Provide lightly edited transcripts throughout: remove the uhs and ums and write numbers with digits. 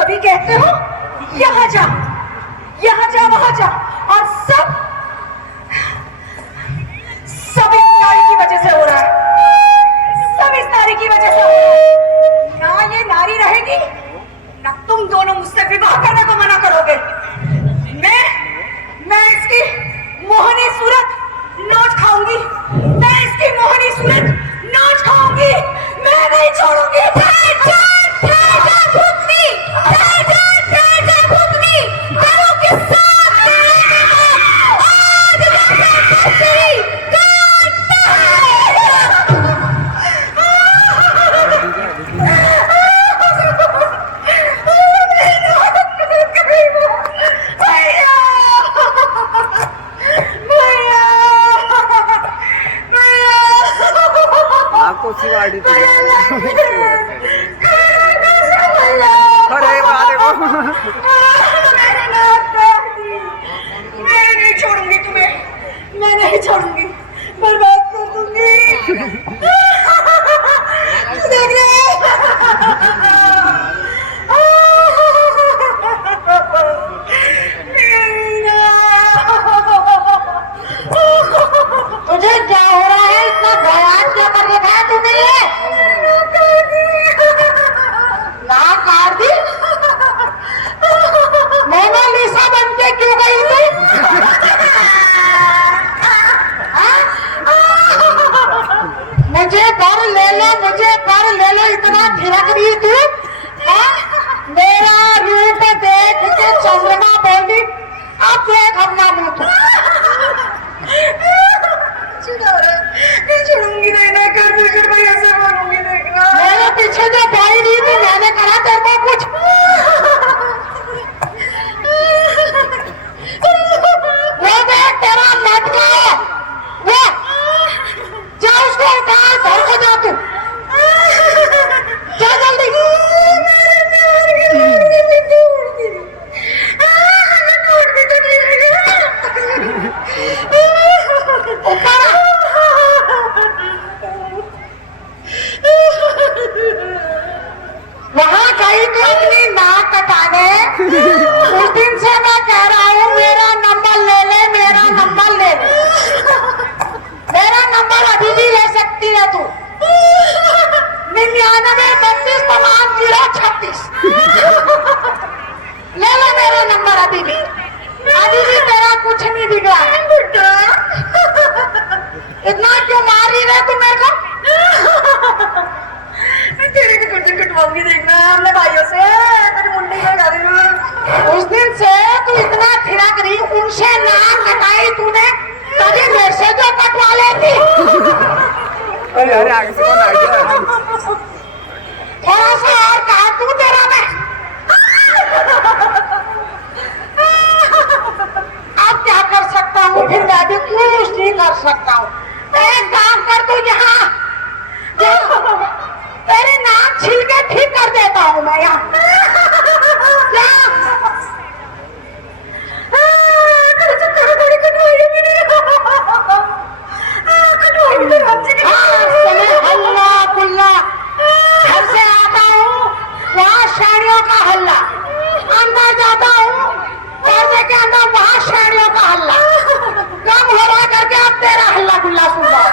तभी कहते हो यहाँ जा वहां जा, और सब इस नारी की वजह से हो रहा है, सब इस नारी की वजह से हो रहा है। ना ये नारी रहेगी, ना तुम दोनों मुझसे विवाह करने को मना करोगे। मैं इसकी मोहनी सूरत नोच खाऊंगी, मैं इसकी मोहनी सूरत नोच खाऊंगी, मैं नहीं छोड़ूंगी। मैं नहीं छोड़ूंगी तुम्हें, मैं नहीं छोड़ूंगी, बर्बाद कर दूंगी। देख रहे तुझे क्या हो रहा है? इतना बयान क्या कर रखा है तूने? ये ना काट दी, मोनालिसा बन के क्यों गई थी? मुझे पर ले लो, इतना थिरक रही तू। मेरा रूप देख के चंद्रमा बोली, अब देख अपना मुंह तू। नहीं छोड़ूंगी, नहीं कर बिल्कुल भाई, ऐसे बोलूंगी। देखना मेरे पीछे जो भाई रही थी, मैंने कहा तेरे को कुछ। वो देख तेरा लटका है, वो जा उसको उठा, घर को जा तू, जा जल्दी। वहां गई तो अपनी नाक कटाने। उस दिन से मैं कह रहा हूँ मेरा नंबर ले ले, मेरा नंबर ले ले, मेरा नंबर अभी भी ले सकती है तू। 99-32-036 ले ले मेरा नंबर, अभी भी तेरा कुछ नहीं बिगड़ा है। इतना क्यों मार रही है तू मेरे को? तेरे भी कुछ कटवाऊंगी, देखना अपने भाइयों से, तेरी मुंडी लगा रही हूँ। उस दिन से तू इतना थिरक रही, उनसे नाक कटाई तूने, तभी मेरे से जो कटवा लेती। अरे आगे से कौन आ गया? थोड़ा सा और काटू तेरा मैं। अब क्या कर सकता हूँ, फिर मैं भी कुछ नहीं कर सकता हूँ। एक काम कर तू, यहाँ तेरे नाक छील के ठीक कर देता हूँ मैं यहाँ। हल्ला गुल्ला, घर से आता हूँ वहाँ शाड़ियों का हल्ला, अंदर जाता हूँ पर्दे के अंदर वहाँ शाड़ियों का हल्ला, कम हो रहा करके अब तेरा हल्ला गुल्ला सुन रहा हूँ।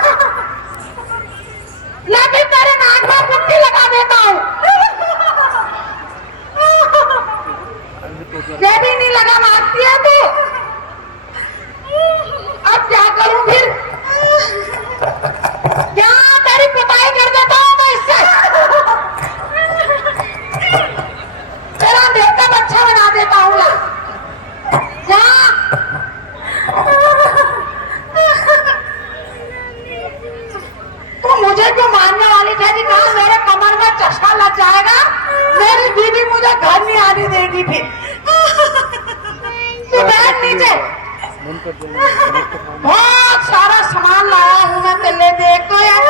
लेकिन तेरे नाक में पुट्टी लगा देता हूँ, ये भी नहीं लगा मारती है तू। अब क्या करूं फिर? क्या तेरी पिटाई कर देता हूँ मैं इससे, तेरा बेटा बच्चा बना देता हूँ ना। तू मुझे क्यों मारने वाली थी? कहा मेरे कमर में चश्मा लग जाएगा, मेरी बीवी मुझे घर नहीं आने देगी फिर। तू बैठ नीचे, बहुत सारा सामान लाया हूँ मैं तेरे लिए, देख तो यार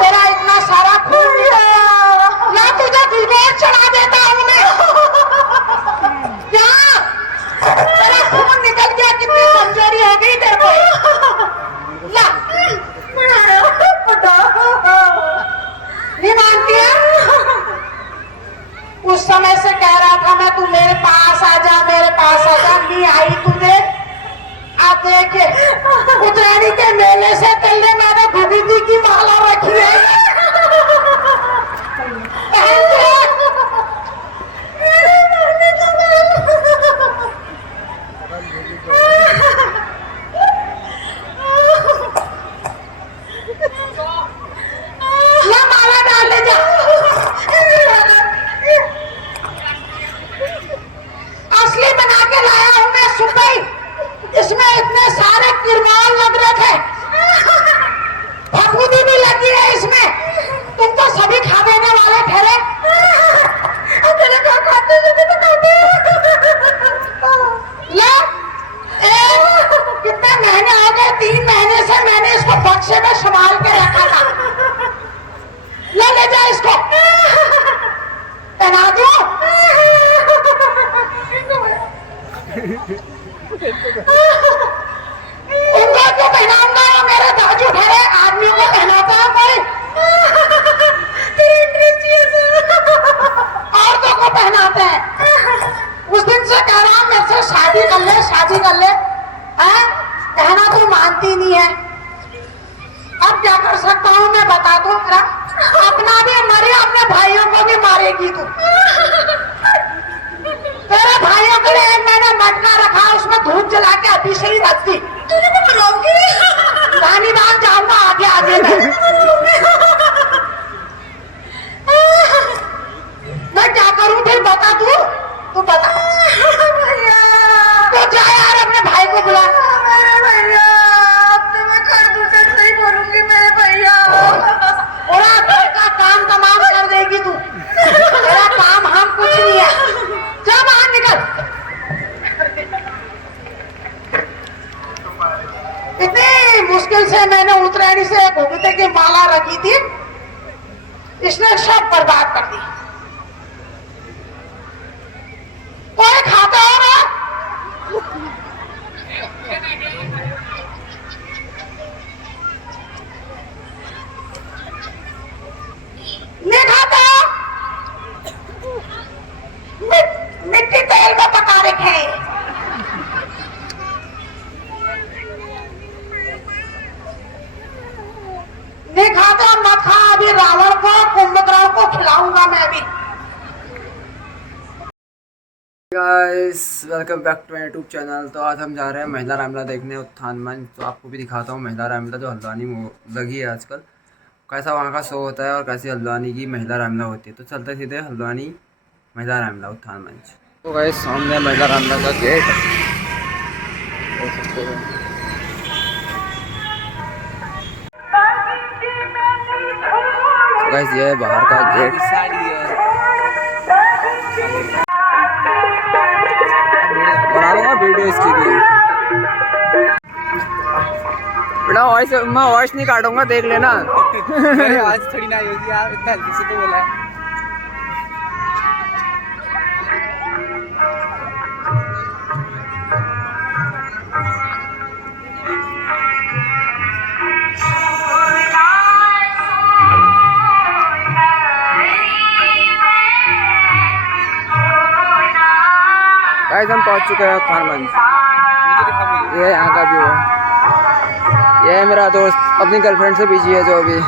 तेरा इतना सारा खून ना, तुझे ग्लूकोज चढ़ा देता हूँ मैं। क्या तेरा खून निकल गया? कितनी कमजोरी हो गई तेरे को? ला नहीं मानती है? उस समय से कह रहा था मैं तू मेरे पास आ जा, मेरे पास आ जा। नहीं आई तुझे आ देखे उतरानी के मेले से पहले मैंने भगवती की माला रखी है। माला डाल ले जा। असली बना के लाया हूं मैं सुबह। इसमें इतने सारे किरमाल लग रहे थे, फफूदी भी लगी है इसमें। तुम तो सभी खा देने वाले ठहरे। अकेले क्या खाते थे तो खाते। कितने महीने हो गए, 3 महीने से मैंने इसको बक्से में संभाल के रखा था। ले जा इसको, पहना दो। उनको क्यों पहनाऊंगा, मेरे दाजू ठहरे आदमियों को पहनाता है कोई। औरतों को पहनाते हैं। उस दिन से कह रहा हूं मेरे से शादी कर ले, शादी कर ले। कहना तो मानती नहीं है। अब क्या कर सकता हूँ मैं, बता दो। अपना भी मरे, अपने भाइयों को भी मारेगी तू। तेरे भाइयों के लिए मैंने मटका रखा, उसमें धूप जला के अभी से ही रख दी। रानी बाग जाऊंगा आगे आगे मैं क्या करूं फिर, बता तू बता। तो जा यार, अपने भाई को बुला। मेरे भैया, अब तो मैं खरबूजे से ही बोलूंगी मेरे भैया। और घर का काम तमाम कर देगी तू। तेरा काम हम कुछ नहीं है। जा बाहर निकल। इतनी मुश्किल से मैंने उत्तरायणी से घुघुते की माला रखी थी, इसने सब बर्बाद कर दी। कोई खाता हो ना? नहीं खाता। मिट्टी तेल में पका रखे। नहीं खाता मत खा। अभी रावण को, कुंभकर्ण को खिलाऊंगा मैं भी। Guys welcome back to my YouTube channel. तो आज हम जा रहे हैं महिला रामलीला देखने उत्थान मंच। तो आपको भी दिखाता हूँ महिला रामलीला जो हल्द्वानी में लगी है आजकल, कैसा वहाँ का शो होता है और कैसी हल्द्वानी की महिला रामलीला होती है। तो चलते सीधे हल्द्वानी महिला रामलीला उत्थान मंच। तो गाइस सामने महिला रामलीला का गेट देख सकते हो। तो गाइस ये है बाहर का गेट। बना लूँगा वीडियो इसकी भी। बेटा वॉइस मैं वॉइस नहीं काटूंगा, देख लेना। आज थोड़ी ना होगी यार, इतना हल्के से तो बोला है। गाइस हम पहुंच चुके हैं उत्थान मंच। ये यहाँ का व्यू है। ये है मेरा दोस्त, अपनी गर्लफ्रेंड से बिजी है जो अभी।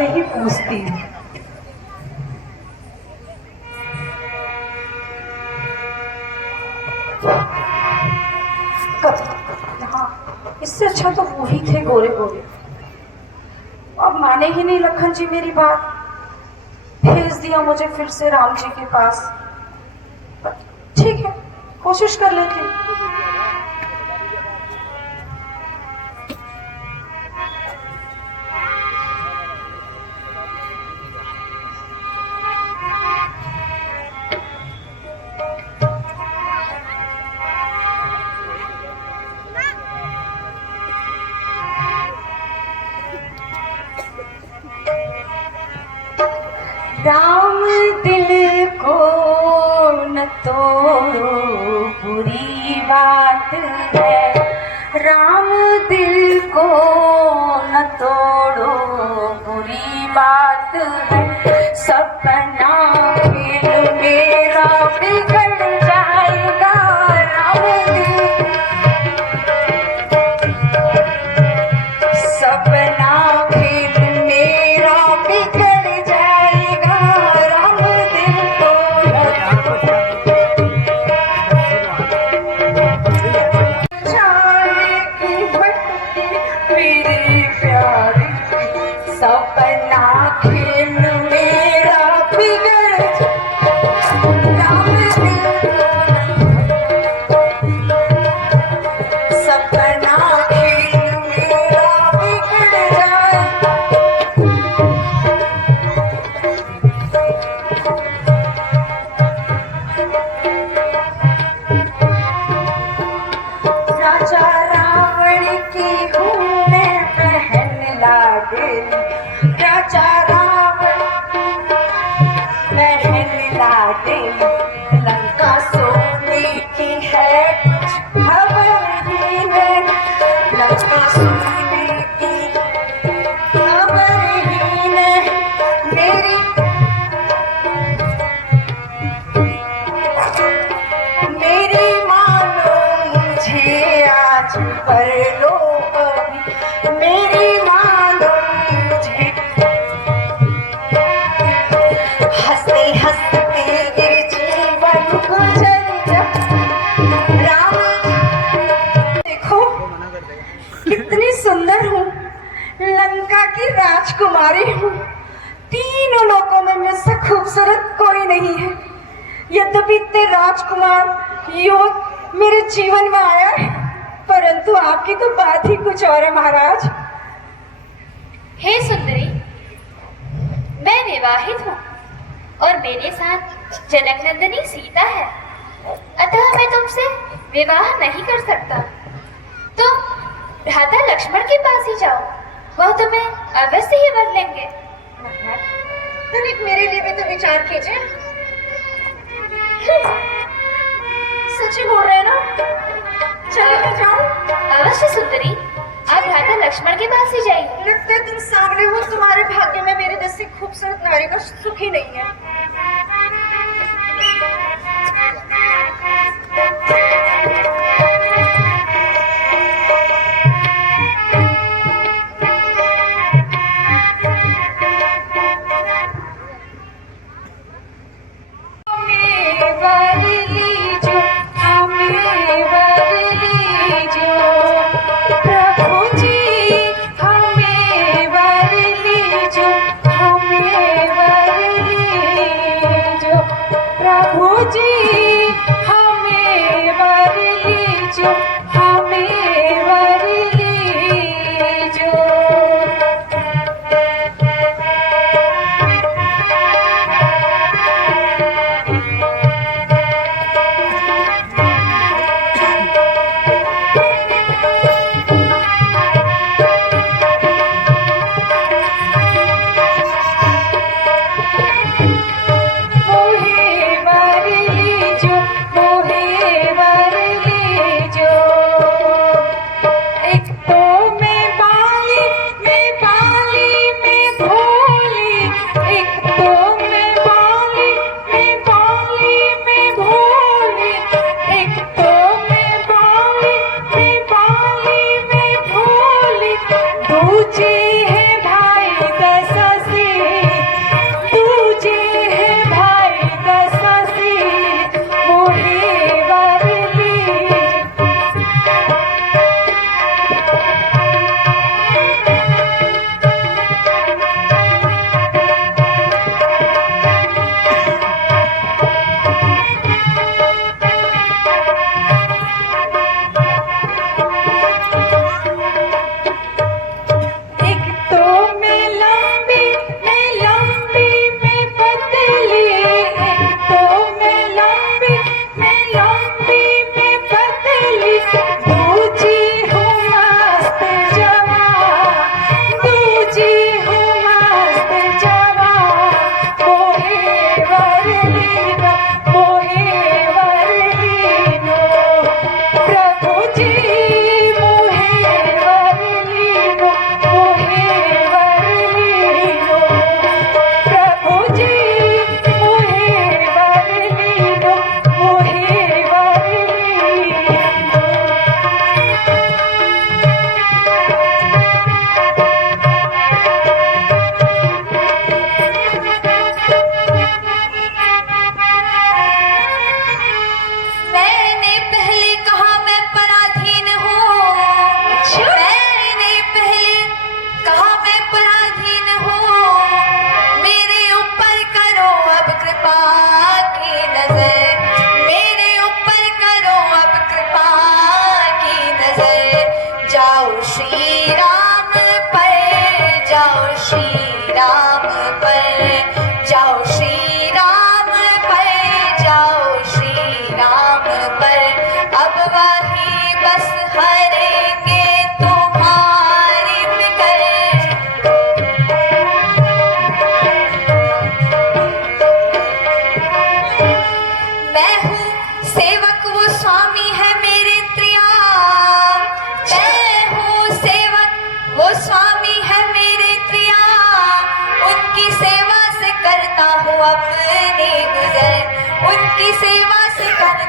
से ही पूछती हूँ। हाँ, इससे अच्छा तो वो ही थे गोरे गोरे। अब माने ही नहीं लखन जी मेरी बात, भेज दिया मुझे फिर से राम जी के पास। ठीक है, कोशिश कर लेती हूँ। राम दिल को न तोड़ो, बुरी बात है। राम दिल को न तोड़ो, बुरी बात है। सपना खेल मेरा बिगड़ जाएगा। राम दिल, सपना खेल मेरा बिगड़ जाएगा। राम दिल को जाएगी भटकी मेरी प्यारी। सपना खेल मेरा बिगड़ राम दिल सपना खेल मेरा बिगड़ जाए। राजा रावण की हूँ मैं बहन लाडली। राजा रावण बहन लाडली। लंका सोने की है कुछ खबर ही नहीं। लंका सोने की खबर ही नहीं। मेरी मानो मुझे आज पर लो अभी। मेरी मानो मुझे हंसते हंसते ये जीवन गुजर जा। राम देखो कितनी सुंदर हूँ, लंका की राजकुमारी हूँ। तीनों लोकों में मुझसे खूबसूरत कोई नहीं है। यद्यपि इतने राजकुमार युवक मेरे जीवन में आया है, परंतु आपकी तो बात ही कुछ और है महाराज। हे सुंदरी, मैं विवाहित हूँ और मेरे साथ जनक नंदिनी सीता है, अतः मैं तुमसे विवाह नहीं कर सकता। तुम भ्राता लक्ष्मण के पास ही जाओ, वह तुम्हें अवश्य ही वर लेंगे। तनिक मेरे लिए भी तो विचार कीजिए। सच्ची बोल रहे हैं ना? चलिए मैं जाऊं? अवश्य सुंदरी, आप भ्राता लक्ष्मण के पास ही जाइए। लगता है तुम सांवले हो, तुम्हारे भाग्य में मेरे जैसी खूबसूरत नारी का सुख ही नहीं है।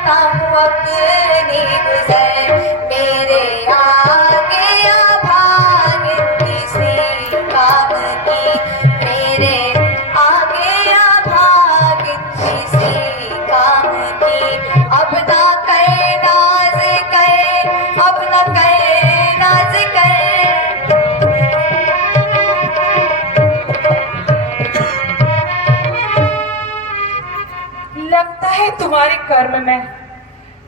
बताऊं अपनी गुजर, मेरे आगे अभागी किसी काम की, मेरे आगे अभागी किसी काम की। अब ना करे नाज करे, अब ना करे नाज करे। लगता है तुम्हारे कर्म में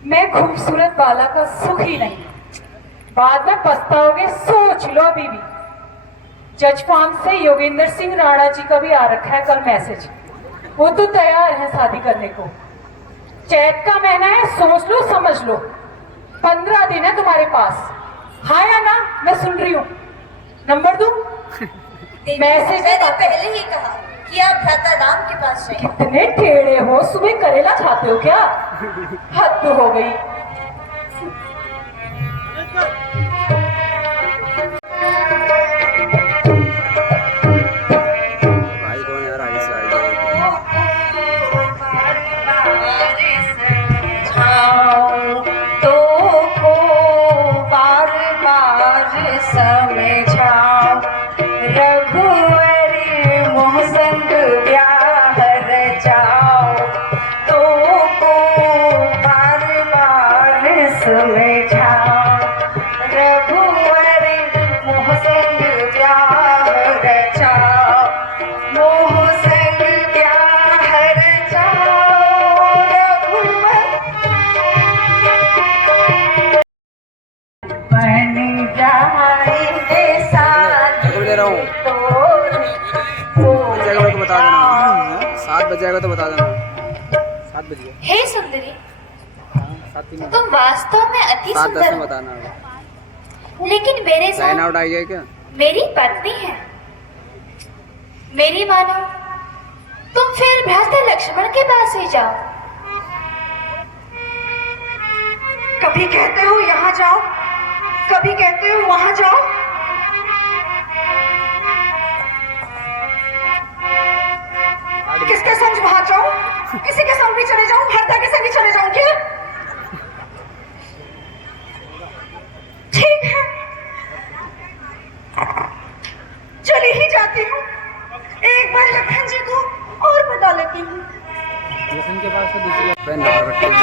मैं खूबसूरत बाला का सुख ही नहीं, बाद में पछताओगे, सोच लो अभी भी। जज फार्म से योगेंद्र सिंह राणा जी का भी आ रखा है कल मैसेज, वो तो तैयार है शादी करने को। चैत का महीना है, सोच लो समझ लो, 15 दिन है तुम्हारे पास। हाँ या ना? मैं सुन रही हूँ। नंबर दूं? मैसेज मैंने पहले ही कहा कि आप भ्राता राम के पास जाइए। कितने टेढ़े हो, सुबह करेला खाते हो क्या? हद हो गई। भाई कौन यार आगे से आगे तो को बार बार समझाओ, रघुवर मोह संग ब्याह रचाओ। तो को बार बार समझाओ, रघुवर मोह संग ब्याह रचाओ। मोह संग ब्याह रचाओ, रघुवर बन जाएंगे साथ मैं ले रहा हूँ। बच जाएगा तो बता देना, 7 बज जाएगा तो बता देना। 7 बज गए, हे सुंदरी, 7:03 तुम वास्तव में अति 7:10 सुंदर में हो, बताना। लेकिन मेरे लाइन साथ आउट आई है क्या? मेरी पत्नी है। मेरी मानो तुम फिर भ्राता लक्ष्मण के पास ही जाओ। कभी कहते हो यहाँ जाओ, कभी कहते हो वहां जाओ। किसके संग वहां जाऊं? किसी के संग भी चले जाऊं, भरता के संग भी चले जाऊं क्या? ठीक है, चली ही जाती हूँ। एक बार लखन जी को और बता लेती हूँ। लखन के पास से दूसरी पेन रख रखे हैं।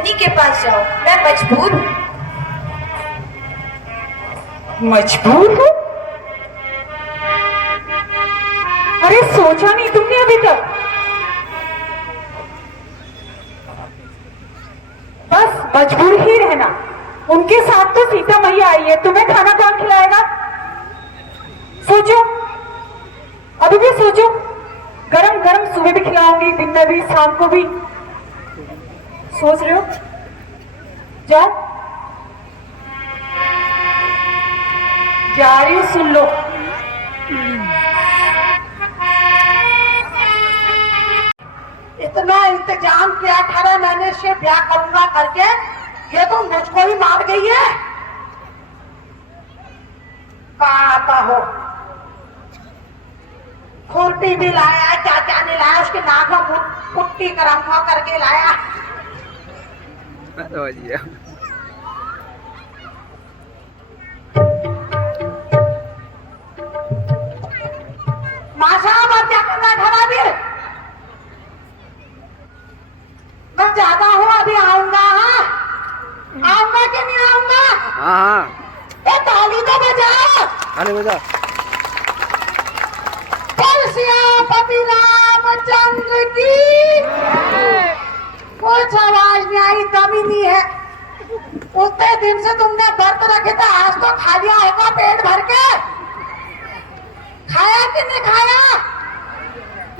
पति के पास जाओ, मैं मजबूर हूँ। मजबूर हो? अरे सोचा नहीं तुमने अभी तक? बस मजबूर ही रहना। उनके साथ तो सीता मैया आई है, तुम्हें खाना कौन खिलाएगा? सोचो, अभी भी सोचो। गरम गरम सुबह भी खिलाऊंगी, दिन में भी, शाम को भी। सोच रहे हो? जाओ, जा रही हूँ, सुन लो। इतना इंतजाम किया, 18 महीने से ब्याह करूंगा करके, ये तो मुझको ही मार गई है। कहाँ आता हो? खुरपी भी लाया, क्या क्या नहीं लाया, उसके नाक में पुट्टी करम्हा करके लाया। समझ गया। माँ साहब आप क्या करना खड़ा भी? मैं जाता हूँ, अभी आऊंगा। हाँ, आऊंगा कि नहीं आऊंगा? हाँ ये ताली तो बजाओ। अरे बजा। पति रामचंद्र की कुछ आवाज नहीं आई, दम ही नहीं है। उतने दिन से तुमने व्रत रखे थे, आज तो खा लिया होगा पेट भर के। खाया कि नहीं खाया?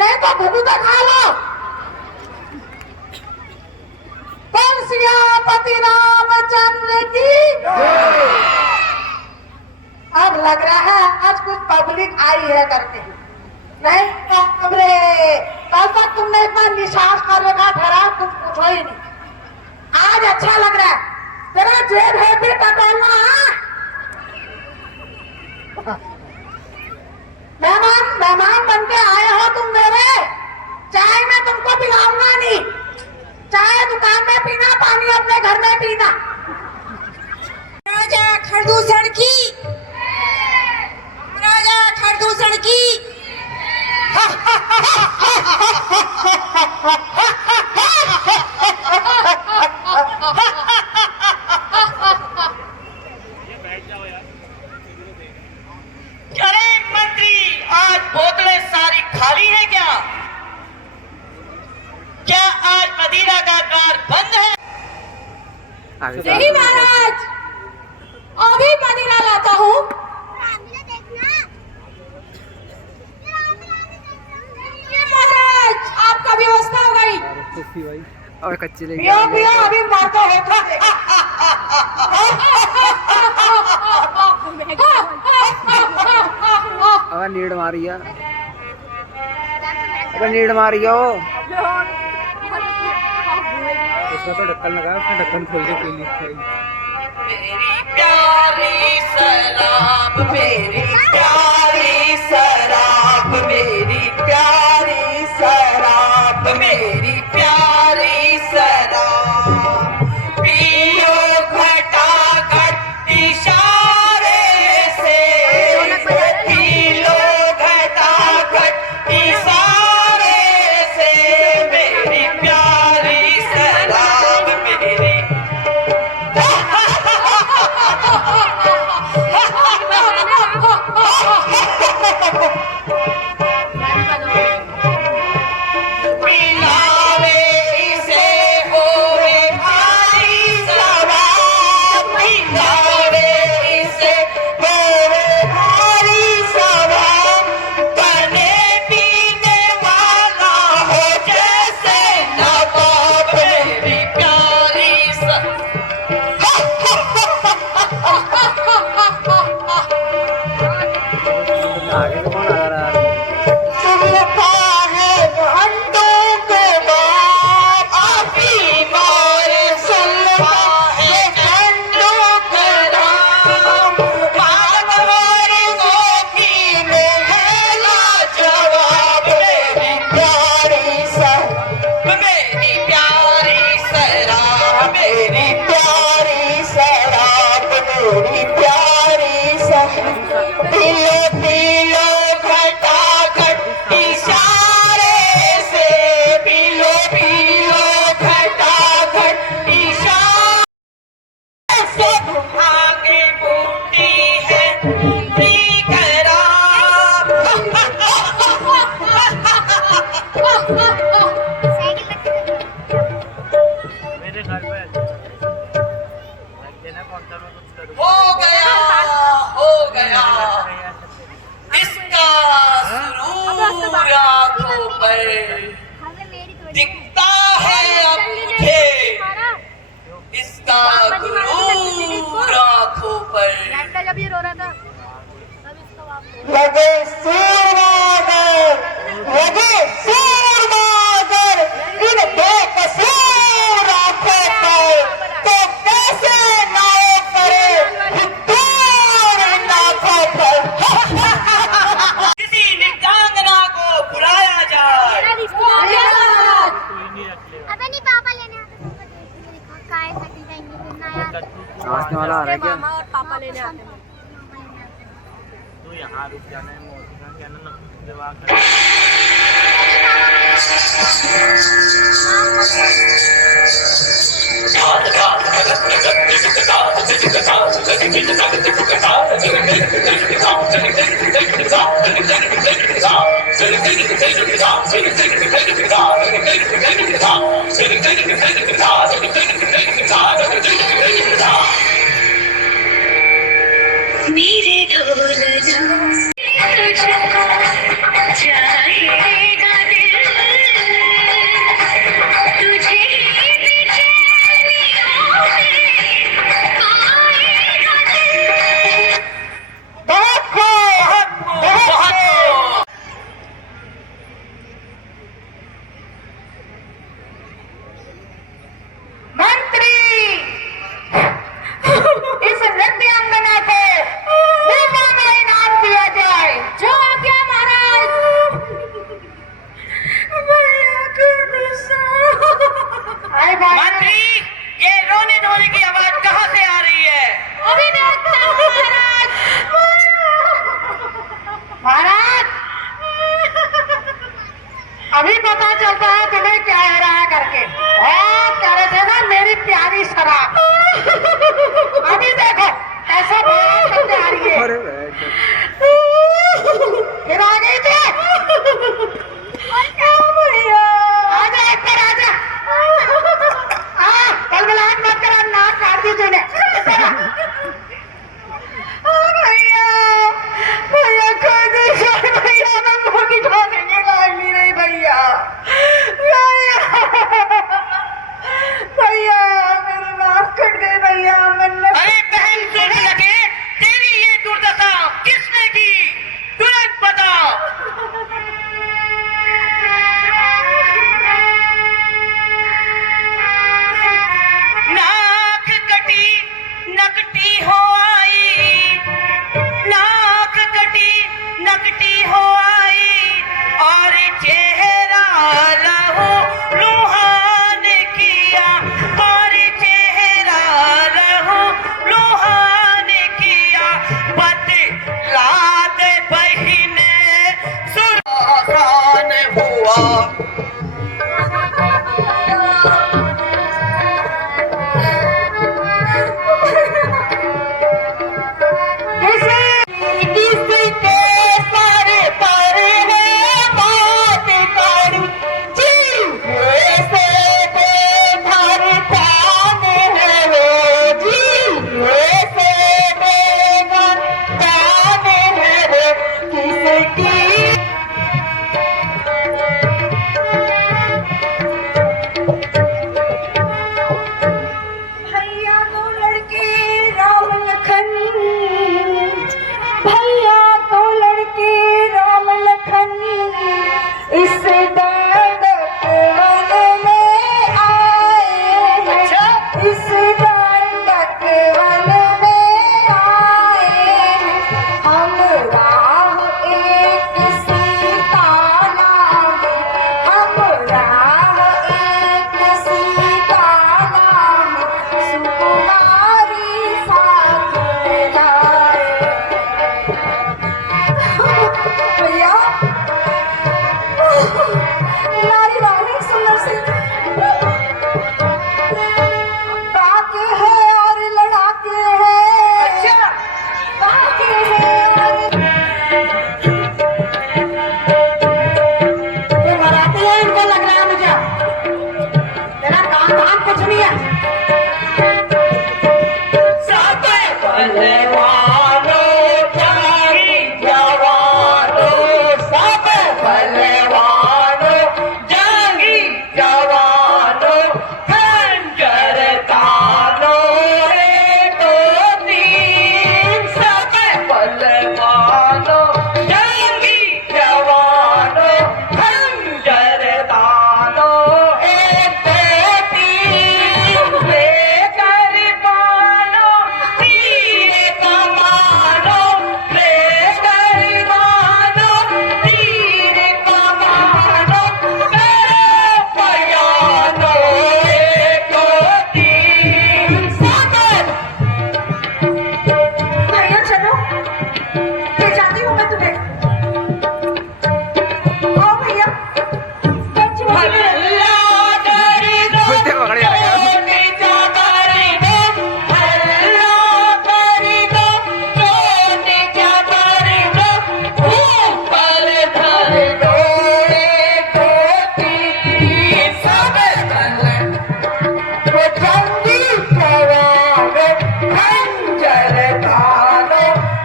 नहीं तो भूख तो खा लो। पति रामचंद्र की। अब लग रहा है आज कुछ पब्लिक आई है करके। नहीं कमरे, कल तक तुमने इतना निशास कर रखा, ठहरा कुछ पूछो ही नहीं। आज अच्छा लग रहा है, तेरा जेब है भी टटोलना। मेहमान मेहमान बन के आए हो तुम मेरे। चाय मैं तुमको पिलाऊंगा नहीं, चाय दुकान में पीना, पानी अपने घर में पीना। राजा खरदूषण की, राजा खरदूषण की। अरे मंत्री, आज बोतलें सारी खाली हैं क्या? क्या आज मदीना का द्वार बंद है? नहीं महाराज, अभी मदीना लाता हूँ। महाराज आपका व्यवस्था हो गई। और कच्ची लेके पियो पियो, अभी बातें होता है। अब नीड मारी है, अब नीड मारी हो। उसका तो ढक्कन लगा, उसने ढक्कन खोल के पी ली। मेरी प्यारी शराब, मेरी प्यारी शराब, मेरी प्यारी शराब, मेरी प्यारी शराब। पियो घटाघट इशारे से, पियो घटाघट इशारे से। मेरी प्यारी शराब, मेरी पिलावे मेरे घर पे देना कौन सा मैं कुछ करूँ हो गया इसका सुरूर आंखों पर दिखता है अब मुझे इसका गुरूर आंखों पर लगे सूरमागर इन बेकसूर आंखों पर तो कैसे नाव करे हुजूर इन आंखों पर। किसी नृत्यांगना को बुलाया जाए। अबे नहीं पापा लेने आते तुमको देखो काय सेटिंग करेंगे फिर ना यार नाचने वाला आ रहा है क्या? और पापा लेने आते तू यहाँ रुक जाना है मोदी का कहना ना विवाह कर मेरे ढोल तुझको चाहेगा दिल तुझे ही बेचैनियों में पाएगा दिल। पहलवान कुछ नहीं है। सब पहलवानों जागी जवानों, सब पहलवानों जागी जवानों, खंजर तानों एक दो तीन। सब पहलवानों जागी जवानों, खंजर तानों एक दो तीन। लेकर मानो तीर कमानो, लेकर मानो तीर कमानो, करो बयानो एक दो तीन। सब भैया चलो, ले जाती हूँ मैं तुम्हें। आओ भैया, बच्ची मुझे हल्ला कर दो, बोलते पकड़ जाएगा। चोट जा कर दो, हल्ला कर दो, चोट जा कर दो, ऊपर धर दो एक दो तीन। सब वो जंगी जवानों, खंजर तानो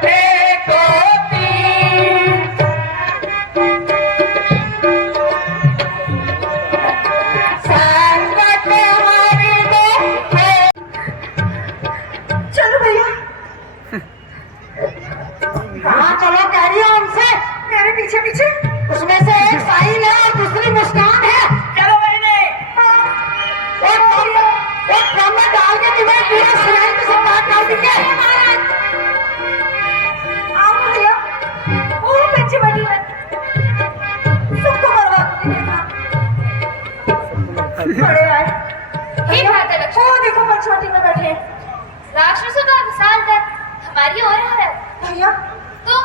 एक दो तीन। संकट हर दो चलो भैया, कहाँ चलो कह रही हो उनसे? मेरे पीछे पीछे। उसमें से एक साहिल है और दूसरी मुस्कान है। चलो बहने। एक ड्रम में डाल के तुम्हें पूरा सिलाई में सब बात कर देंगे। आओ भैया, वो पीछे बनी है, सबको मरवा दूंगी देखना। बड़े आए, हे भ्राता लक्ष्मण, वो देखो पंचवटी में बैठे हैं। राक्षसों का विशाल दल हमारी ओर आ रहा है। भैया तुम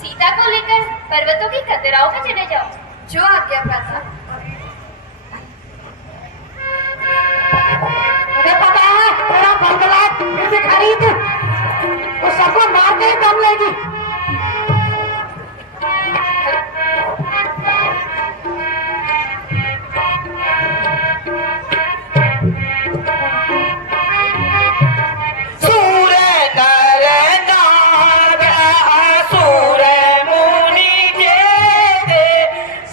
सीता को लेकर पर्वतों की कतराओं में चले जाओ। जो आज्ञा भ्राता। मुझे पता है तेरा बंगला किसी खरीद तो सबको मार के ही दम लेगी। सूर नर नाग असुर मुनि जेते,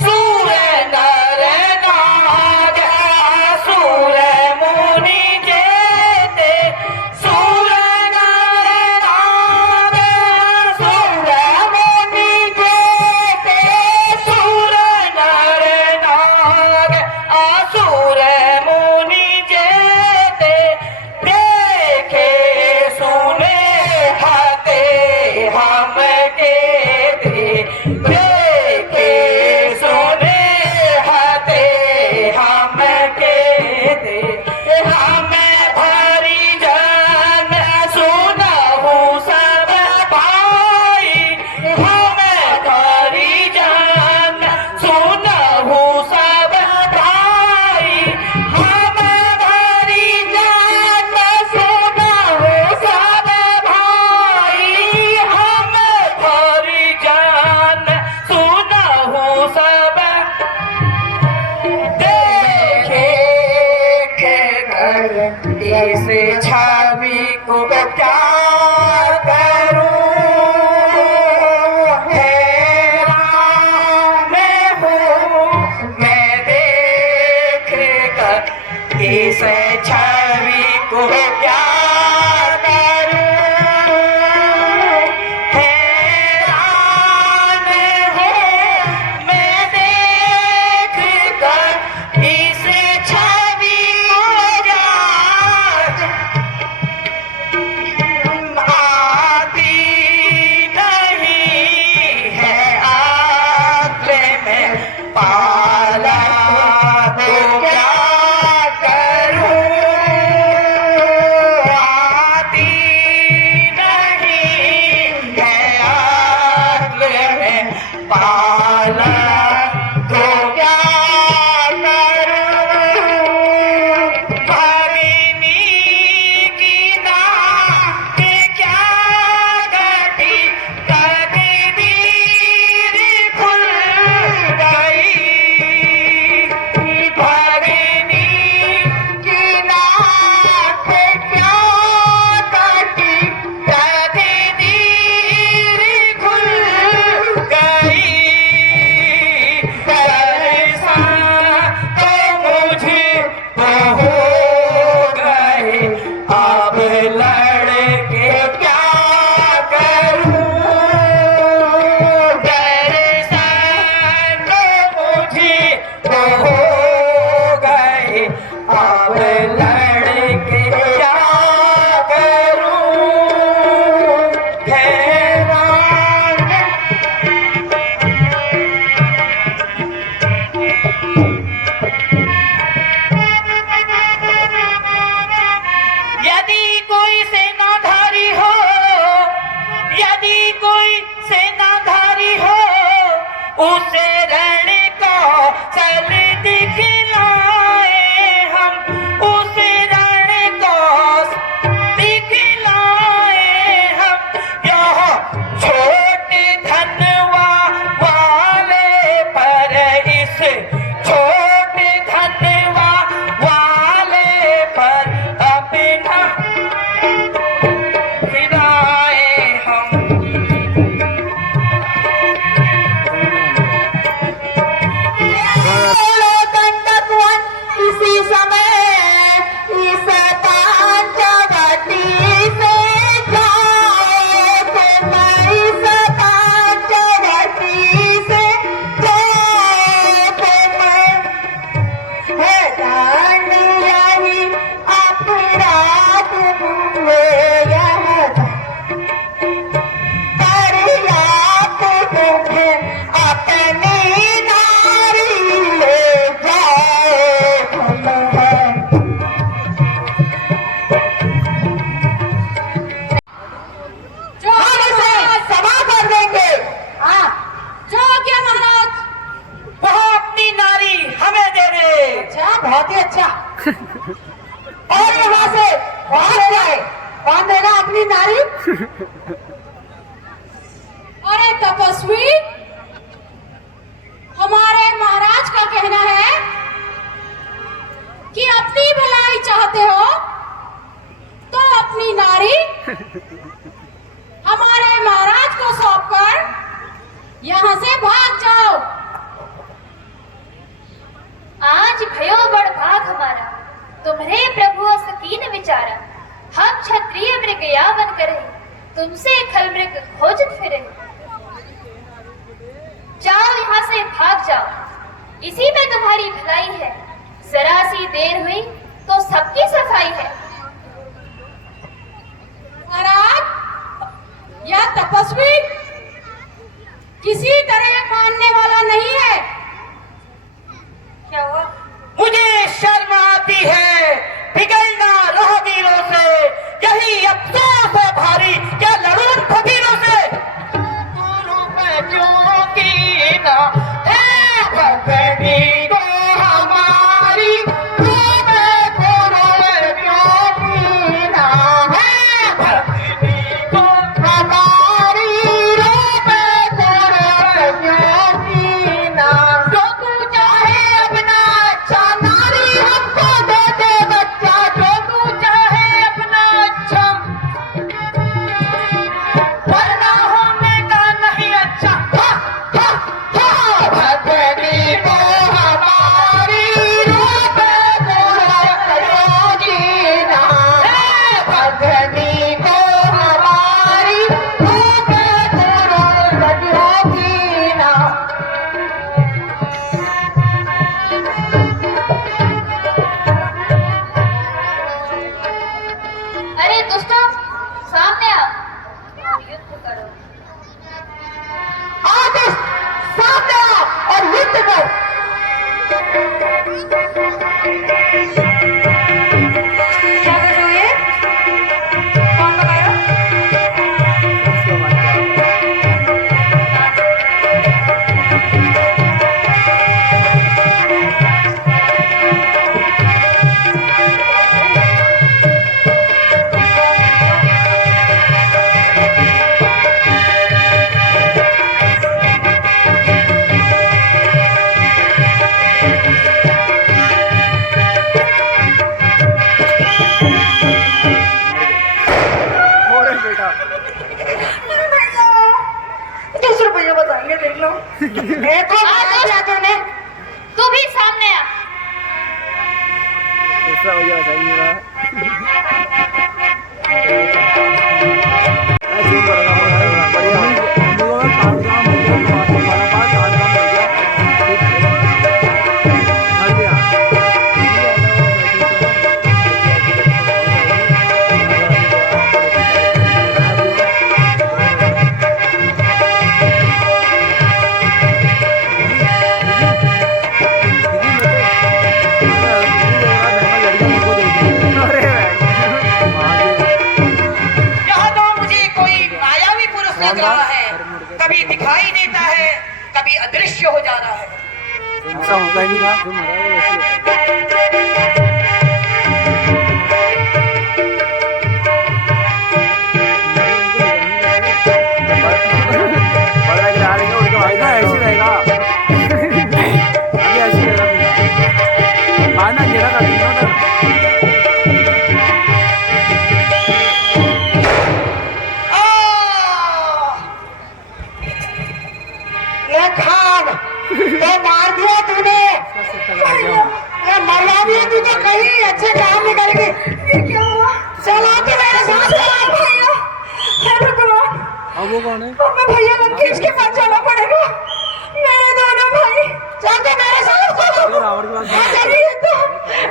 सूर नर नाग असुर मुनि जेते, सूर नर नाग असुर मुनि जेते, सूर नर नाग असुर मुनि जेते। देखे सुने हते हम के दे, देखे सुने हते हम के दे। हम भरी जन सुनहु सब भाई, हम भरी जन सुनहु सब भाई, हम भरी जन सुनहु सब भाई, हम भरी जन सुनहु सब। देखे कर इस छवि को क्या करूं, हैरान हूँ मैं देख कर इस छवि को क्या करूं, हैरान हूँ मैं देख कर इस छवि को। आती नहीं है आंखें में पाला तो क्या करूं, लड़के क्या करूं हैरान। यदि कोई सेनाधारी हो, यदि कोई सेनाधारी हो, उसे रण का चल दिखलाए हम, उसे रण का दिखलाए हम। यह छोटे धनवा वाले पर, इस छोटे धनवा वाले पर अपना फिराए हम। इसी समय इस पांचवटी से जाए, मैं इस पांचवटी से जाए, मैं जान यही अपराध हुए यह पर्याप्त तुम्हें अपनी नारी ले जाए। जो सभा कर देंगे। हाँ, जो क्या महाराज? वह अपनी नारी हमें दे दे। अच्छा, बहुत ही अच्छा। और यहाँ से बाहर जाए, कौन देगा अपनी नारी? अरे तपस्वी, हमारे महाराज का कहना है कि अपनी भलाई चाहते हो तो अपनी नारी हमारे महाराज को सौंपकर यहाँ से भाग जाओ। आज भयो बड़ भाग हमारा, तुम्हारे प्रभु सकीन विचारा। हम क्षत्रिय मृग यावन करे, तुमसे खल मृग खोजत फिरे। जाओ यहाँ से भाग जाओ, इसी में तुम्हारी भलाई है। जरा सी देर हुई तो सबकी सफाई है। महाराज, यह तपस्वी किसी तरह मानने वाला नहीं है। क्या हुआ? मुझे शर्म आती है पिघलना राहगीरों से, यही अफसोस है भारी क्या लड़ूं फकीरों से। गुरु में क्यों कीना है भगनी को हमारी, तुम्हें गुरु में क्यों कीना है भगनी को हमारी, तुम्हें गुरु में क्यों कीना। जो तू चाहे अपना अच्छा नारी हमको दे दे बच्चा, जो तू चाहे अपना अच्छा, वरना होने का नहीं अच्छा। भगनी को हमारी, रूपे गुरु जीना है भगनी को हमारी, रूपे गुरु जीना। अरे दुष्टों, सामने आओ, युद्ध करो। आदेश, सामने आओ और युद्ध करो। क्या कर रहे हो ये? कौन लगाया? दूसरे भैया बताएंगे, देख लो। तू भी सामने आ। दूसरा भैया बताइएगा। बढ़िया। रहा है, कभी दिखाई देता है, कभी अदृश्य हो जा रहा है। ऐसा होता ही नहीं था जो मरा है वो वैसे होता है। ऐसे रहेगा अभी ऐसे रहेगा बाद में अंधेरा कर दूंगा तो ये खान तो मार दिया तूने, ये मरवा दिया तू तो कहीं अच्छे काम नहीं करेगी। क्या हुआ? चला के मेरे साथ चला। भैया, हे भगवान, अब वो कौन है? हमें भैया लंकेश के पास जाना पड़ेगा। मेरे दोनों भाई, चल तो मेरे साथ चलो। ये रावण के पास हाँ, जा। चलिए तो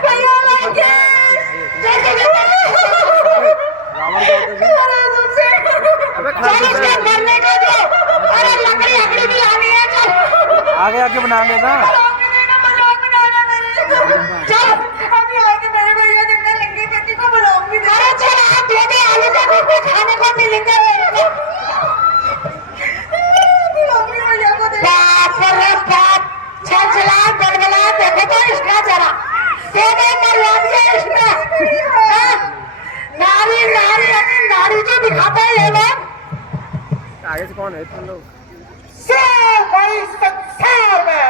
भैया लंकेश, चल तो रावण क्या होता है? अबे चल उसके मरने को दो। अरे लकड़ी अकड़ी भी लानी है, चल आगे आके बना लेना। चल। अरे चल आप दे दे, आलू का कुछ खाने को मिलेंगे मेरे को। बाप रे बाप, छलछला गलगला देखो तो इसका जरा दे दे, मरवा दिया इसने। हाँ? नारी नारी अपनी नारी जो दिखाते हैं ये लोग। आगे से कौन है तुम लोग? से बड़ी संसार में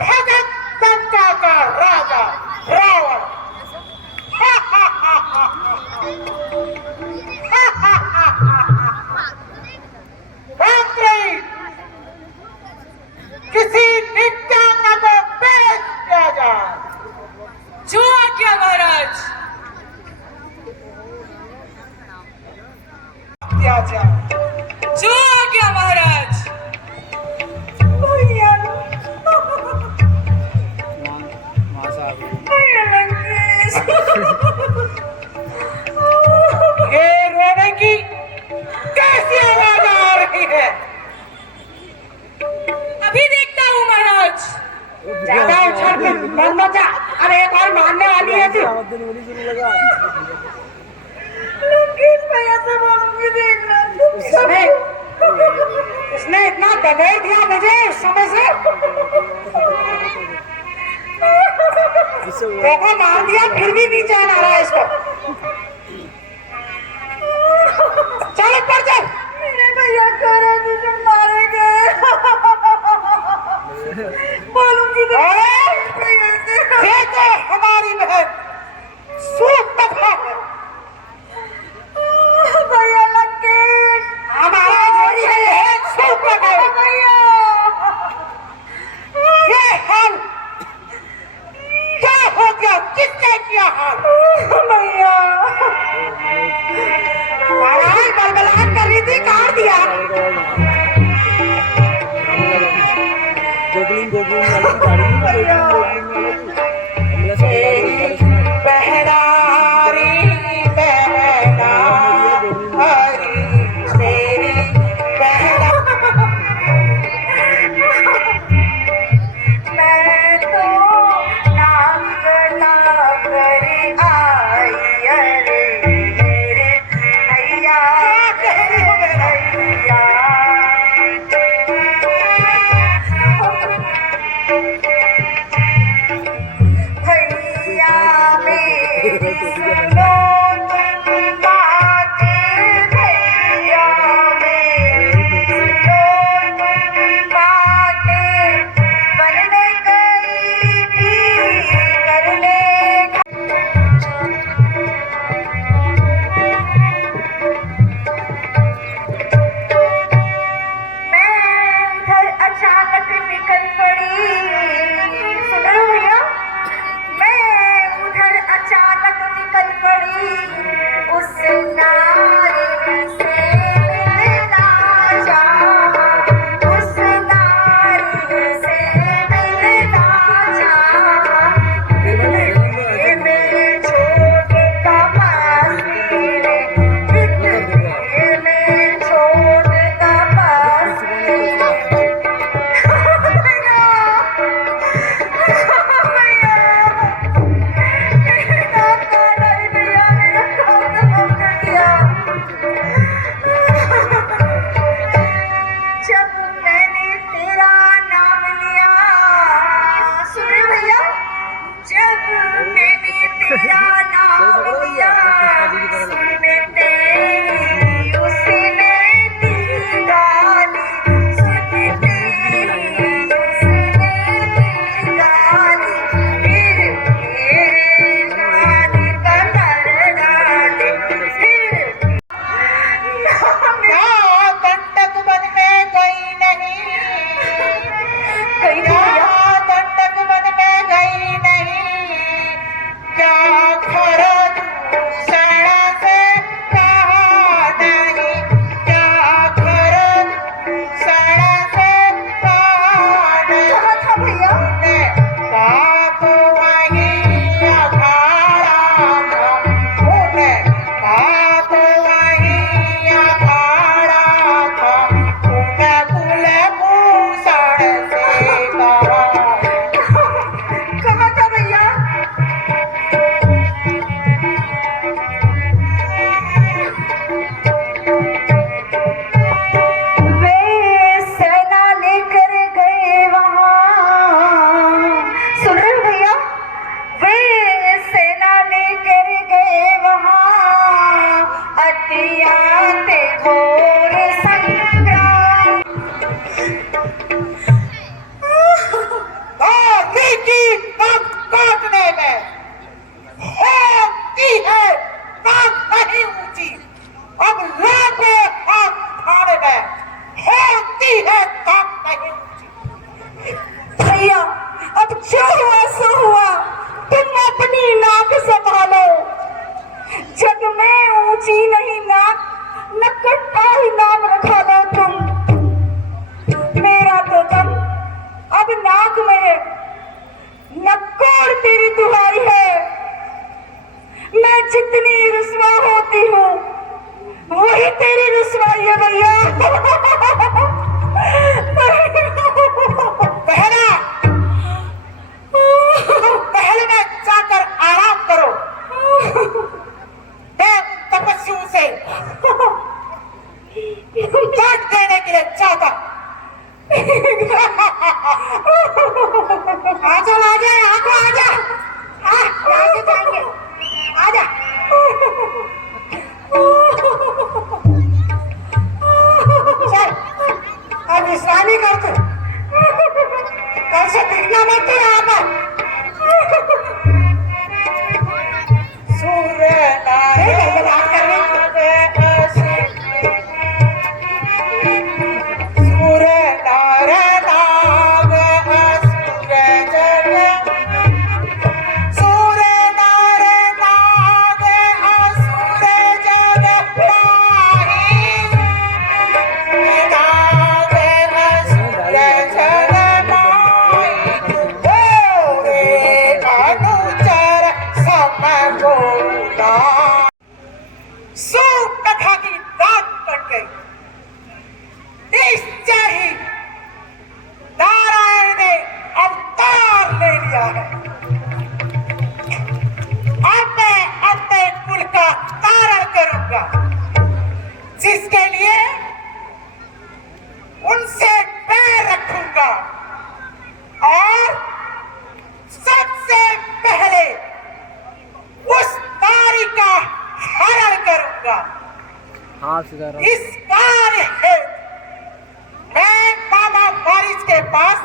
भगत जनता का राजा रावण। मंत्री किसी नित्या का तो पेश किया जाए। जो आज्ञा महाराज। किया जाए। जो आज्ञा महाराज। भैया, वहाँ से आ गए। भैया लंकेश, ये रोने की कैसी आवाज आ रही है? अभी देखता हूँ महाराज। ज्यादा उछल के बंद मचा। अरे एक और मारने वाली है तू। आवाज देने वाली शुरू लगा। लंकेश भैया से बोलूंगी, देखना इसने इतना दबेड़ दिया मुझे उस समय से। देखो मार दिया फिर भी चैन आ रहा है इसको। चल ऊपर चल। मेरे भैया कह रहे तुझे मारेंगे। बोलूंगी तो भैया से। ये तो हमारी बहन सूरपखा है। भैया लंकेश, हमारा जोड़ी है ये सूरपखा है। भैया, ये हाल क्या हो गया? किसने किया हाल? भैया, महाराज बलबलाहट कर रही थी, काट दिया। गोगलिंग वाली गाड़ी नहीं, गोगलिंग वाली। हमला से आखर दूषण से कहा नहीं, क्या आखर दूषण से कहा नहीं। कहाँ था भैया? बात वही अखाड़ा था, तूने बात वही अखाड़ा था, तूने कुलभूषण से कहा। कहाँ था भैया? वे सेना लेकर गए वहाँ, सुन रहे हो भैया? वे सेना लेकर गए वहाँ, अतियात घोर संग्राम। गांधी की नाक काटने में होती है नाक नहीं ऊंची, अब लाखों हाथ उठाने में होती है नाक नहीं ऊंची। भैया अब जो हुआ सो हुआ, तुम अपनी नाक संभालो। जग में ऊंची नहीं नाक, न कट्टा ही नाम रखा लो तुम। मेरा तो दम अब नाक में है, नक्कोर तेरी दुहाई है। मैं जितनी रुस्वा होती हूँ, वही तेरी रुस्वाई है भैया। पहला महल में जाकर आराम करो, मैं तपस्वियों से काट देने के लिए चाहता। आजा आजा आजा आजा, यहाँ से जाएंगे, आजा। चल अब विश्रामी कर तू, कल से दिखना मत यहाँ पर। सूर्य कथा की रात पड़ गई। निश्चय ही नारायण ने अवतार ले लिया है। अब मैं अपने कुल का तारण करूंगा, जिसके लिए उनसे पैर रखूंगा और सबसे पहले उस नारी का हरण करूंगा। इस कार्य हेतु मैं मामा वारिस के पास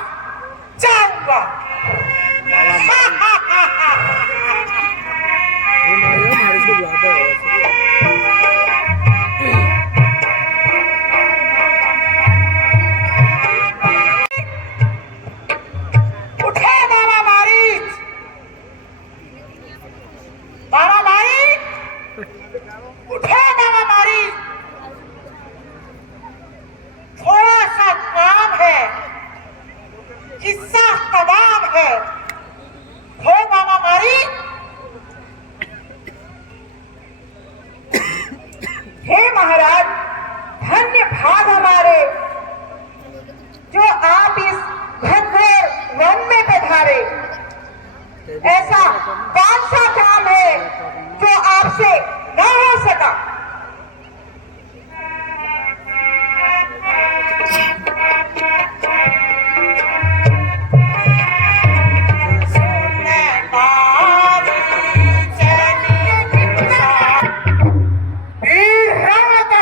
जाऊंगा। उठे मामा वारिस, मामा वारिस, उठे मामा वारिस। थोड़ा सा काम है, किस्सा तमाम है। हो मामा वारिस। हे महाराज, धन्य भाग हमारे जो आप इस घनघोर वन में पधारे। ऐसा कौन सा काम है जो आपसे न हो सका? वीर रावण का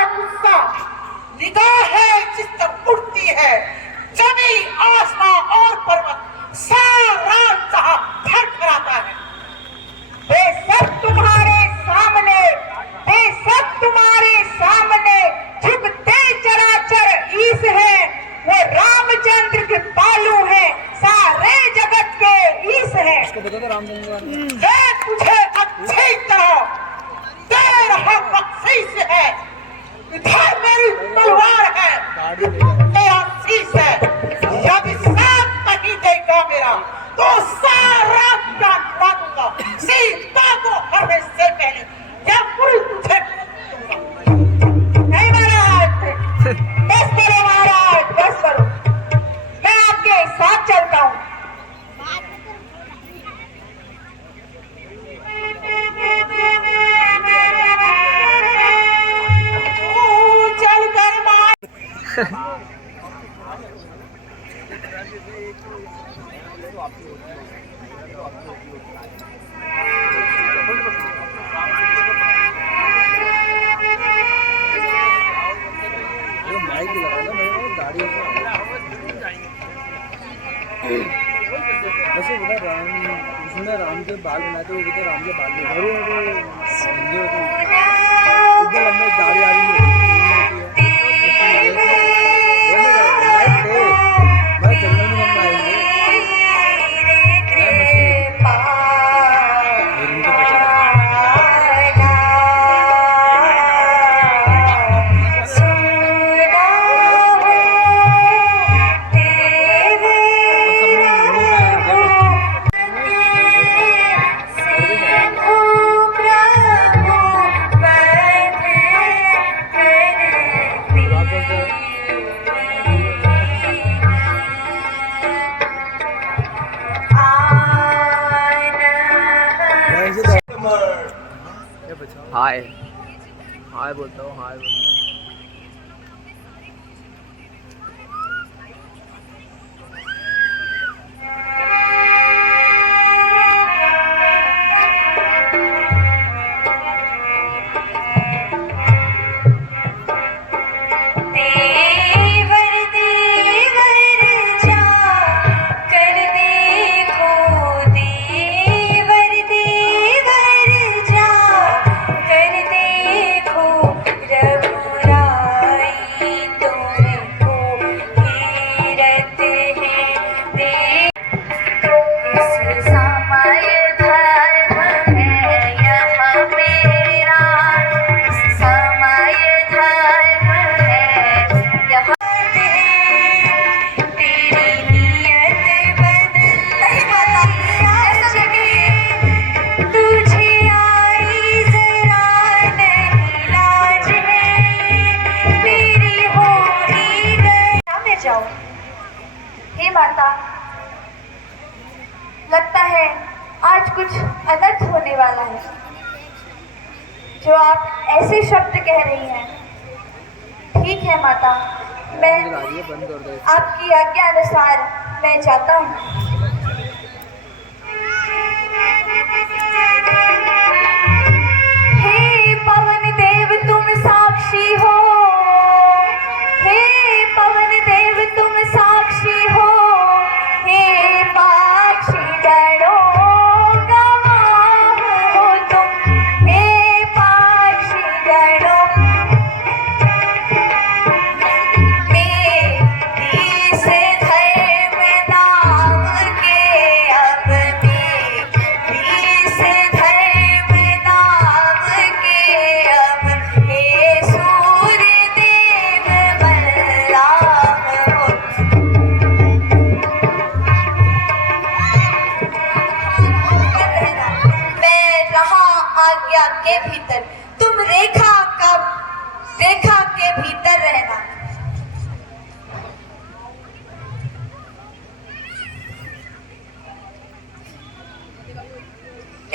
बाल बनाते हुए कितने राम के बाल में इतने लंबे दाढ़ी आ रही है जंगल में हम आएंगे हाय हाय बोलता हूँ हाय बोलता हूँ। देवर देवर जा कर देखो देवर देवर जा कर देखो रघुराई तुमको हीरत है इस समय धर्म है यह मेरा इस समय धर्म है यह तेरी नियत बदल तुझे आई जरा नहीं लाज है मेरी हो ही गई में जाओ। हे माता, लगता है आज कुछ अनर्थ होने वाला है जो आप ऐसे शब्द कह रही हैं। ठीक है माता, मैं आपकी आज्ञा अनुसार मैं जाता हूँ। हे पवन देव तुम साक्षी हो, हे पवन देव तुम साक्षी हो, हे पाक्षी डरो गवाह हो तुम, हे पाक्षी डरो मेरी से धर्म नाम के अब मेरी से धर्म नाम के अब हे सूर्य देव बलराम हो। मैं रहा आज्ञा के भीतर, तुम रेखा के भीतर रहना।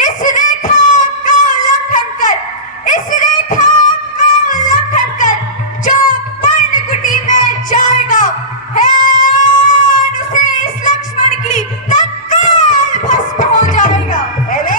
इस रेखा का उल्लंघन कर, इस रेखा का उल्लंघन कर जो पर्णकुटी में जाएगा है उसे इस लक्ष्मण की तत्काल भस्म हो जाएगा। हेलो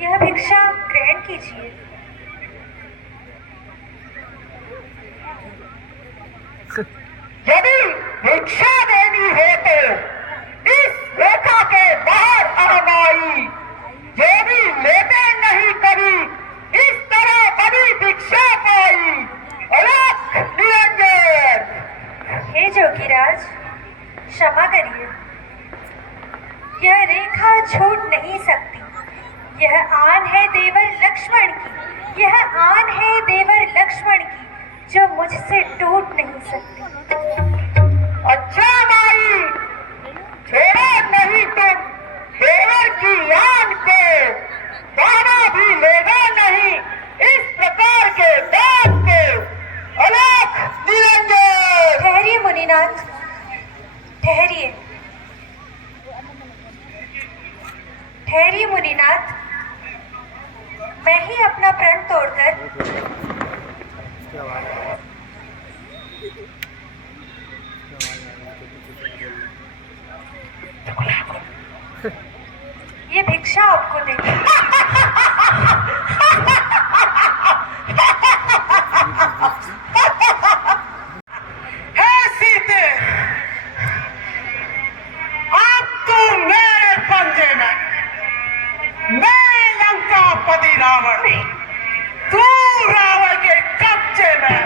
यह भिक्षा ग्रहण कीजिए। यदि भिक्षा देनी है तो इस रेखा के बाहर आनाई, ये भी लेते नहीं कभी इस तरह कभी भिक्षा पाई। अलख निरंजन। हे जोगीराज, क्षमा करिए, यह रेखा छूट नहीं सकती। यह आन है देवर लक्ष्मण की, यह आन है देवर लक्ष्मण की, जो मुझसे टूट नहीं सकती। अच्छा भाई, छोड़ो नहीं तुम देवर की आन को, दाना भी लेगा नहीं इस प्रकार के दान को। अलख निरंजन। ठहरिए मुनिनाथ, ठहरिए, ठहरिए मुनिनाथ, मैं ही अपना प्रण तोड़कर ये भिक्षा आपको देंगे। हे सीते, अब तू मेरे पंजे में, मैं लंकापति रावण, तू रावण के कब्जे में।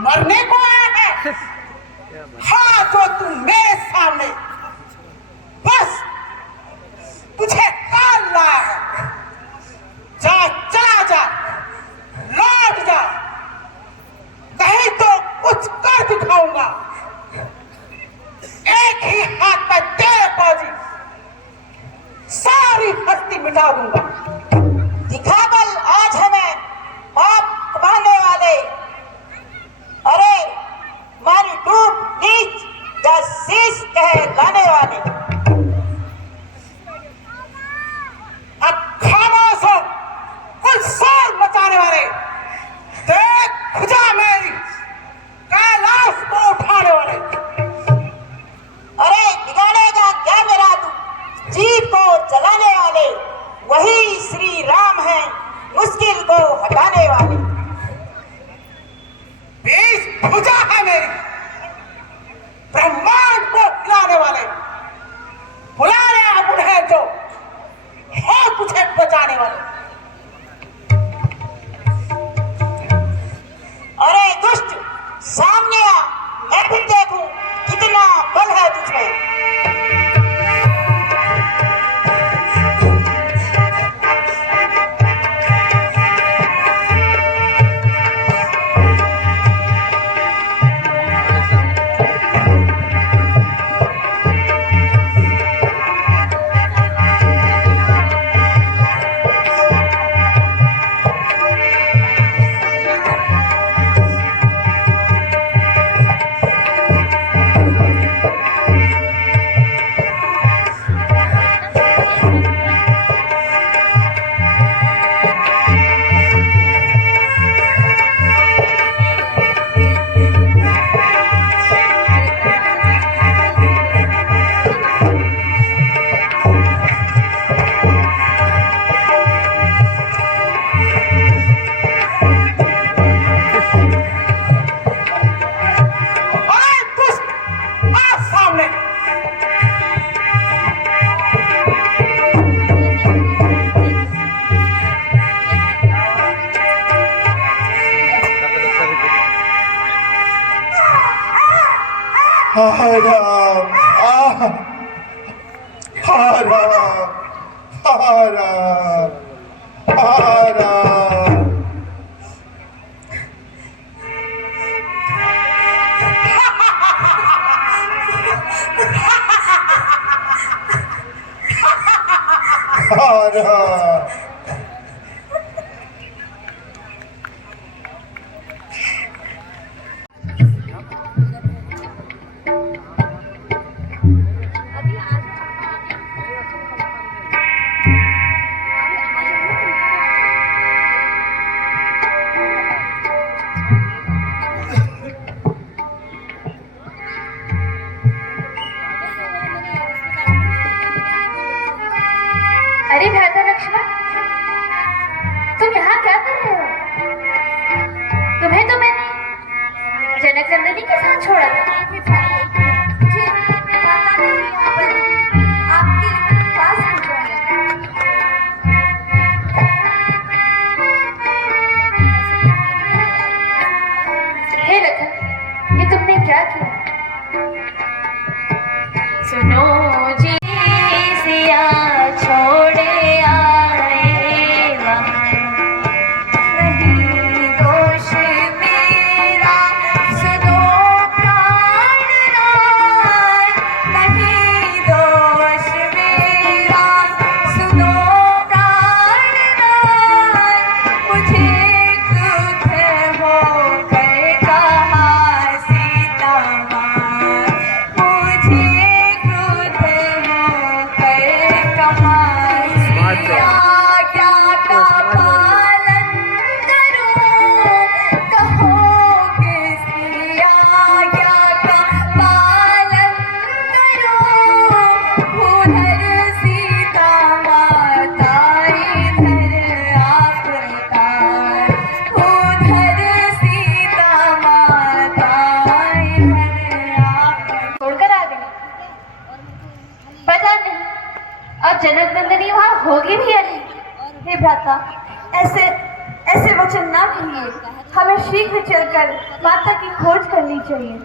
मरने को आया है। हाँ तो तुम मेरे सामने बस तुझे काल लाया है। दिखा दूंगा। दिखा बल आज हमें पाप कमाने वाले। अरे मारी डूब नीच शीश कह गाने वाले। अब खामोश हो कुछ शोर मचाने वाले। देख खुदा मेरी कैलाश को उठाने वाले। अरे बिगाड़ेगा क्या मेरा तू जीव को जलाने वाले। वही श्री राम है मुश्किल को हटाने वाले। बीस भुजा है मेरी ब्रह्मांड को हिलाने वाले। बुला ले अब उन्हें जो हो तुझे बचाने वाले। अरे दुष्ट सामने आ मैं भी देखूं कितना बल है तुझमें। अरे भ्राता लक्ष्मण, तुम यहाँ क्या कर रहे हो? तुम्हें तो मैंने जनक नंदिनी के साथ छोड़ा था। मुझे पता नहीं, आपके पास हे लखन, ये तुमने क्या किया? सुनो जी सिया छोड़े आए वहाँ, नहीं दोष मेरा सुनो प्राणनाथ, नहीं दोष मेरा सुनो प्राणनाथ, मुझे क्रुद्ध होकर कहा सीता माँ, मुझे क्रुद्ध होकर कहा सीता, क्या का पालन करूं कहोगे सिया, क्या का पालन करूं, उधर सीता माता इधर आपका, उधर सीता माता इधर आपका छोड़कर आ गई। पता नहीं अब जनक नंदिनी वहाँ होगी भी या नहीं। हे भ्राता, ऐसे ऐसे वचन ना कहिए। हमें शीघ्र चलकर माता की खोज करनी चाहिए।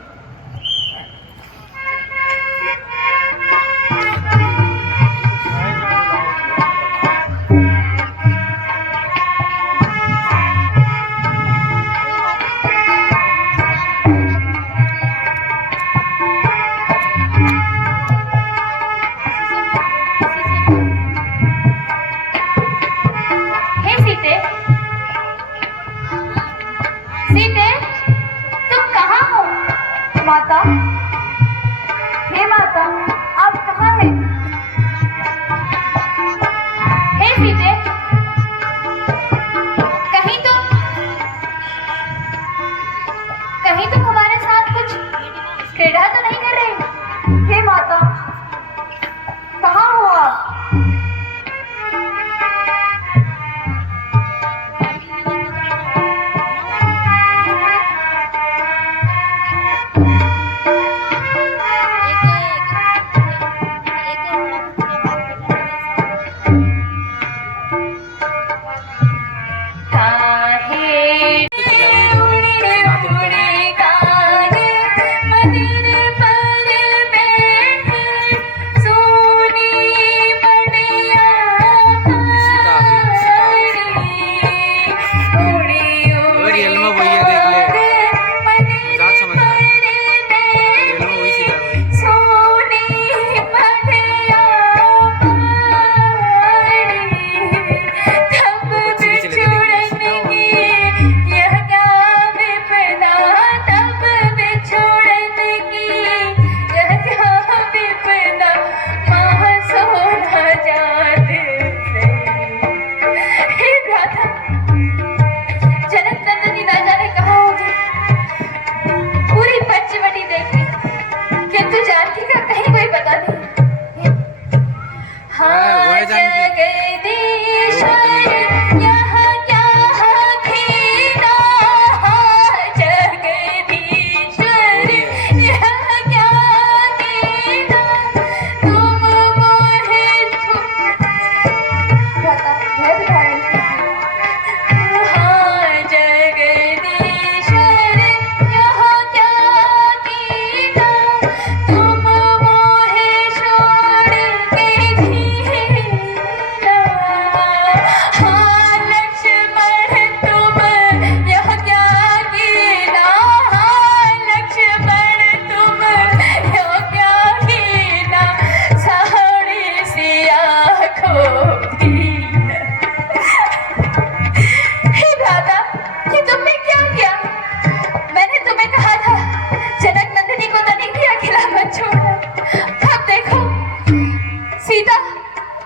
सीता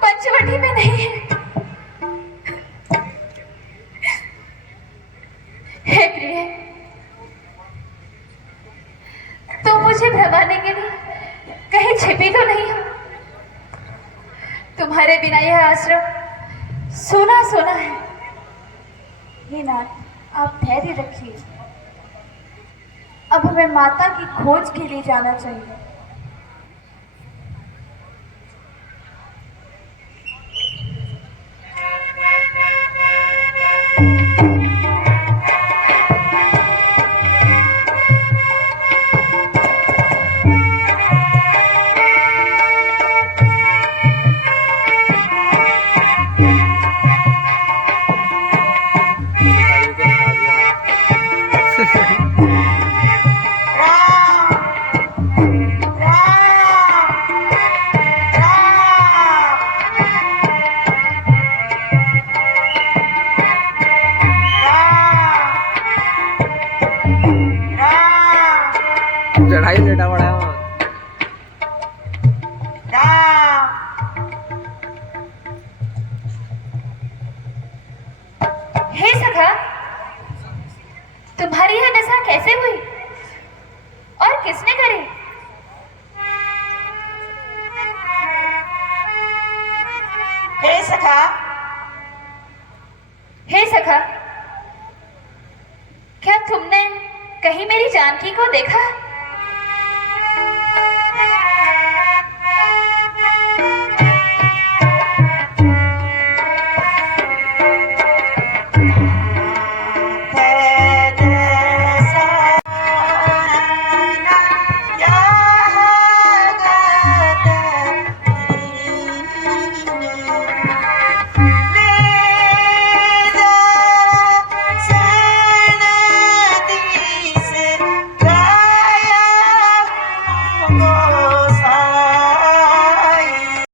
पंचवटी में नहीं है। हे प्रिय, तुम मुझे भरमाने के लिए कहीं छिपी तो नहीं हो? तुम्हारे बिना यह आश्रम सोना सोना है। हे नाथ, आप धैर्य रखिए। अब हमें माता की खोज के लिए जाना चाहिए। चढ़ाई लेटा पड़ा है। हे सखा, तुम्हारी यह दशा कैसे हुई और किसने करी? हे सखा, हे सखा, क्या तुमने कहीं मेरी जानकी को देखा?